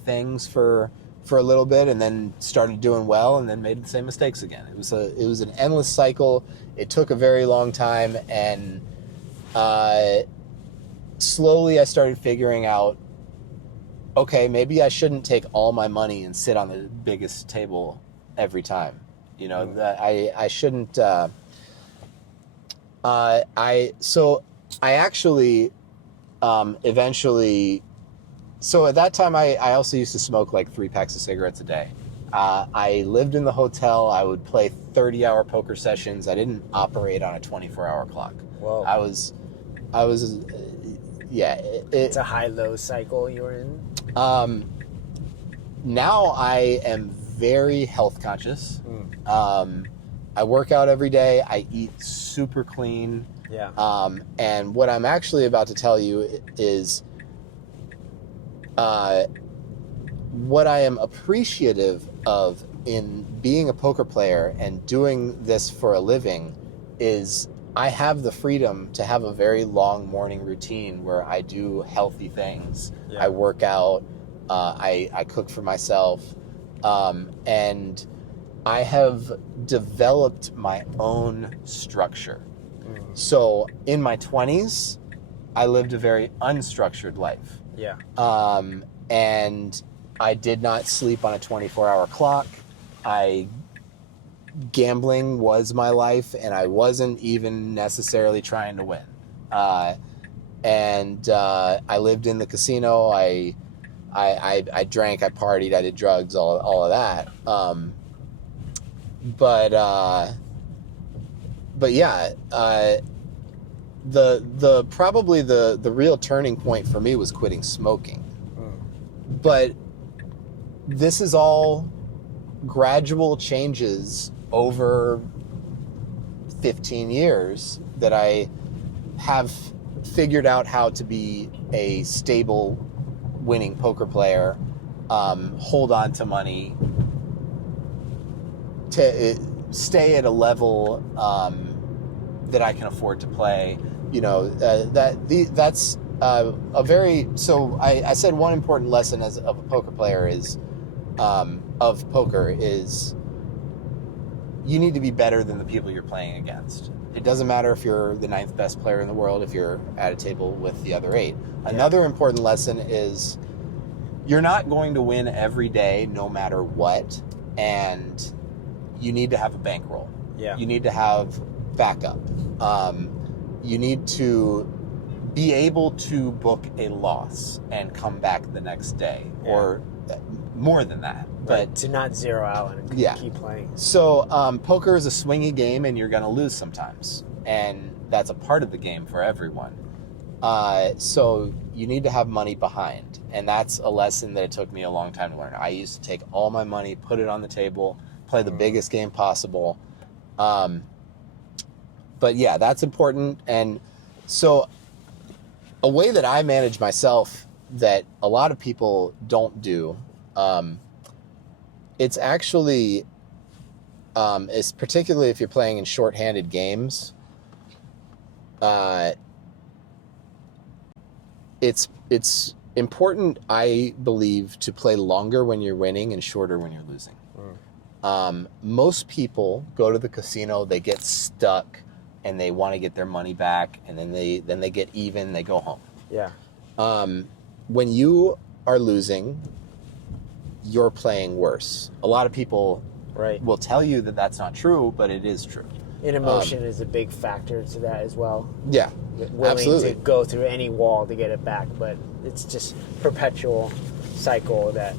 things for a little bit, and then started doing well, and then made the same mistakes again. It was an endless cycle. It took a very long time, and slowly I started figuring out, okay, maybe I shouldn't take all my money and sit on the biggest table every time. You know, that I shouldn't. I actually eventually. So at that time, I also used to smoke like 3 packs of cigarettes a day. I lived in the hotel. I would play 30-hour poker sessions. I didn't operate on a 24-hour clock. Whoa. I was, yeah. It's a high-low cycle you're in. Now I am very health conscious. I work out every day. I eat super clean. Yeah. And what I'm actually about to tell you is what I am appreciative of in being a poker player and doing this for a living is I have the freedom to have a very long morning routine where I do healthy things. Yeah. I work out. I cook for myself. And I have developed my own structure. So in my 20s, I lived a very unstructured life. Yeah. And I did not sleep on a 24-hour clock. Gambling was my life, and I wasn't even necessarily trying to win. And I lived in the casino. I drank, I partied, I did drugs, all of that. But yeah, the probably the real turning point for me was quitting smoking. But this is all gradual changes over 15 years that I have figured out how to be a stable winning poker player, hold on to money, to stay at a level that I can afford to play. You know, that's a very. So I said one important lesson of a poker player is of poker is you need to be better than the people you're playing against. It doesn't matter if you're the 9th best player in the world if you're at a table with the other 8. Another important lesson is you're not going to win every day no matter what, and you need to have a bankroll. Yeah. You need to have backup. You need to be able to book a loss and come back the next day, or more than that. But to not zero out and keep playing. So poker is a swingy game, and you're going to lose sometimes, and that's a part of the game for everyone. So you need to have money behind, and that's a lesson that it took me a long time to learn. I used to take all my money, put it on the table, play the biggest game possible. But yeah, that's important. And so a way that I manage myself that a lot of people don't do, it's actually, is particularly if you're playing in shorthanded games, it's important, I believe, to play longer when you're winning and shorter when you're losing. Most people go to the casino, they get stuck, and they want to get their money back, and then they get even, they go home. Yeah. When you are losing, you're playing worse. A lot of people will tell you that that's not true, but it is true. And emotion is a big factor to that as well. Yeah, Willing absolutely. to go through any wall to get it back, but it's just perpetual cycle that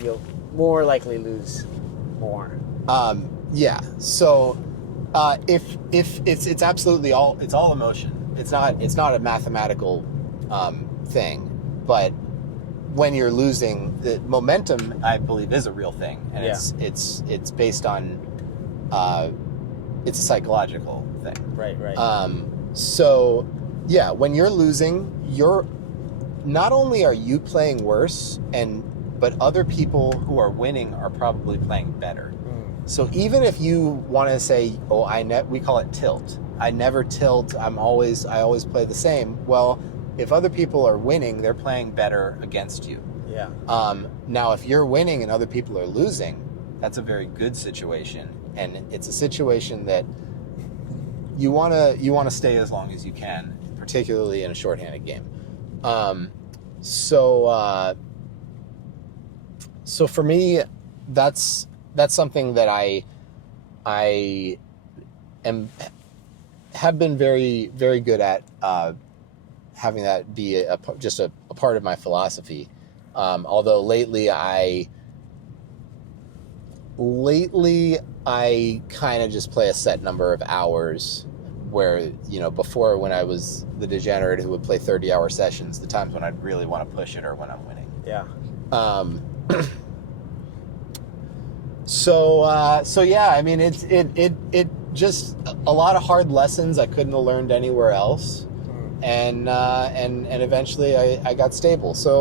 you'll more likely lose more. Yeah. So if it's absolutely it's all emotion. It's not a mathematical thing, but when you're losing, the momentum, I believe, is a real thing, and it's based on it's a psychological thing. Right. So yeah, when you're losing, you're not only are you playing worse, but other people who are winning are probably playing better. So even if you want to say, oh, we call it tilt. I never tilt. I always play the same. Well, if other people are winning, they're playing better against you. Yeah. Now, if you're winning and other people are losing, that's a very good situation, and it's a situation that you wanna stay as long as you can, particularly in a shorthanded game. So for me, that's something that I have been very, very good at, having that be just a part of my philosophy. Although lately I kind of just play a set number of hours, where, before, when I was the degenerate who would play 30-hour sessions, the times when I'd really want to push it are when I'm winning. Yeah. So yeah, I mean, it just a lot of hard lessons I couldn't have learned anywhere else, and eventually I got stable. So